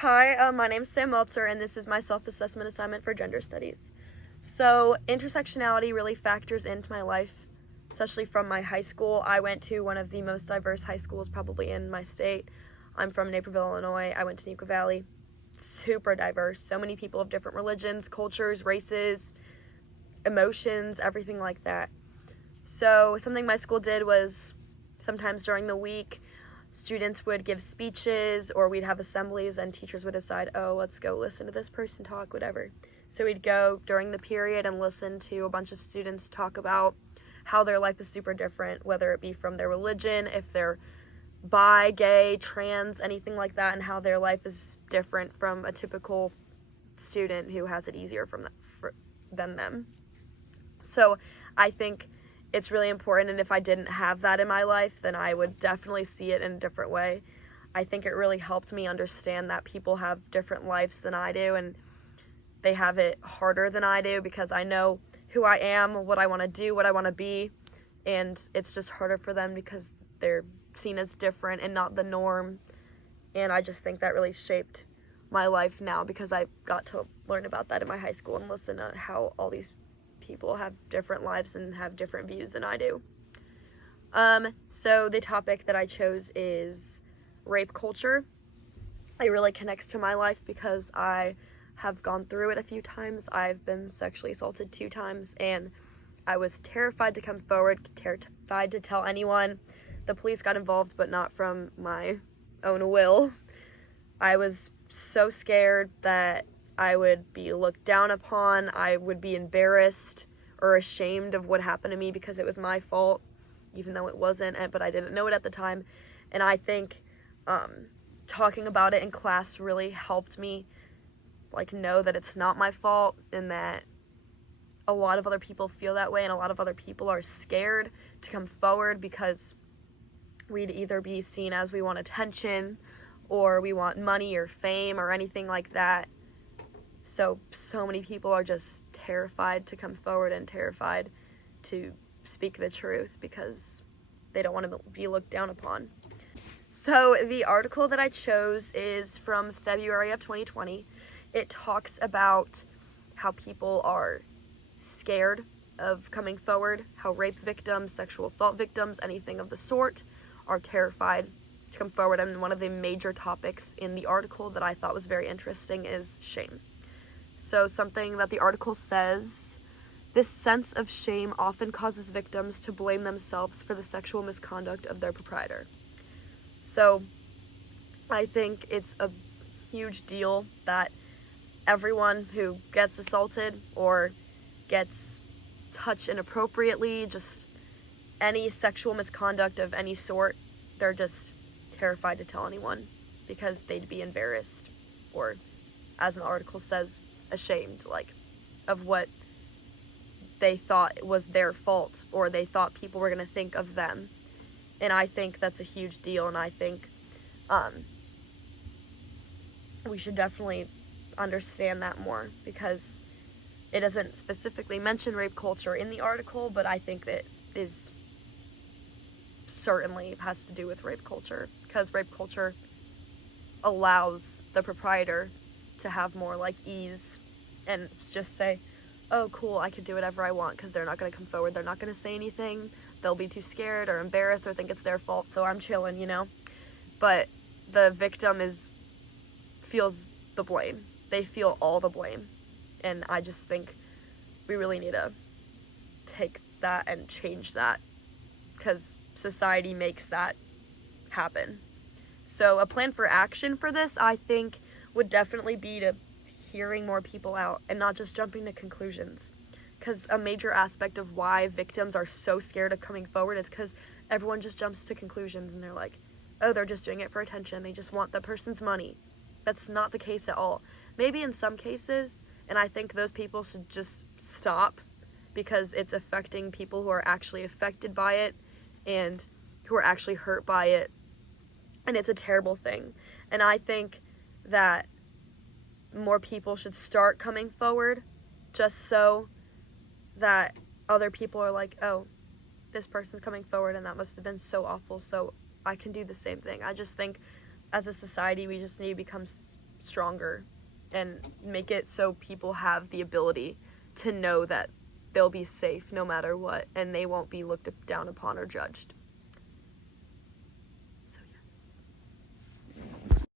Hi, my name's Sam Meltzer, and this is my self-assessment assignment for gender studies. So, intersectionality really factors into my life, especially from my high school. I went to one of the most diverse high schools probably in my state. I'm from Naperville, Illinois. I went to Neuqua Valley. Super diverse. So many people of different religions, cultures, races, emotions, everything like that. So, something my school did was sometimes during the week, students would give speeches, or we'd have assemblies and teachers would decide, oh, let's go listen to this person talk, whatever. So we'd go during the period and listen to a bunch of students talk about how their life is super different, whether it be from their religion, if they're bi, gay, trans, anything like that, and how their life is different from a typical student who has it easier than them. So I think it's really important, and if I didn't have that in my life, then I would definitely see it in a different way. I think it really helped me understand that people have different lives than I do, and they have it harder than I do because I know who I am, what I want to do, what I want to be, and it's just harder for them because they're seen as different and not the norm. And I just think that really shaped my life now because I got to learn about that in my high school and listen to how all these people have different lives and have different views than I do. So the topic that I chose is rape culture. It really connects to my life because I have gone through it a few times. I've been sexually assaulted 2 times, and I was terrified to come forward, terrified to tell anyone. The police got involved, but not from my own will. I was so scared that I would be looked down upon, I would be embarrassed or ashamed of what happened to me because it was my fault, even though it wasn't, but I didn't know it at the time. And I think talking about it in class really helped me know that it's not my fault, and that a lot of other people feel that way, and a lot of other people are scared to come forward because we'd either be seen as we want attention or we want money or fame or anything like that. So many people are just terrified to come forward and terrified to speak the truth because they don't want to be looked down upon. So the article that I chose is from February of 2020. It talks about how people are scared of coming forward, how rape victims, sexual assault victims, anything of the sort are terrified to come forward. And one of the major topics in the article that I thought was very interesting is shame. So something that the article says, this sense of shame often causes victims to blame themselves for the sexual misconduct of their perpetrator. So I think it's a huge deal that everyone who gets assaulted or gets touched inappropriately, just any sexual misconduct of any sort, they're just terrified to tell anyone because they'd be embarrassed or, as an article says, ashamed of what they thought was their fault or they thought people were going to think of them. And I think that's a huge deal, and I think we should definitely understand that more because it doesn't specifically mention rape culture in the article, but I think that is certainly has to do with rape culture because rape culture allows the proprietor to have more ease and just say, oh cool, I can do whatever I want because they're not going to come forward, they're not going to say anything, they'll be too scared or embarrassed or think it's their fault, so I'm chilling, But the victim feels the blame. They feel all the blame. And I just think we really need to take that and change that because society makes that happen. So a plan for action for this, I think, would definitely be to hearing more people out and not just jumping to conclusions. Because a major aspect of why victims are so scared of coming forward is because everyone just jumps to conclusions and they're like, oh, they're just doing it for attention. They just want the person's money. That's not the case at all. Maybe in some cases, and I think those people should just stop because it's affecting people who are actually affected by it and who are actually hurt by it. And it's a terrible thing. And I think that more people should start coming forward just so that other people are like, oh, this person's coming forward and that must have been so awful, so I can do the same thing. I just think as a society we just need to become stronger and make it so people have the ability to know that they'll be safe no matter what, and they won't be looked down upon or judged.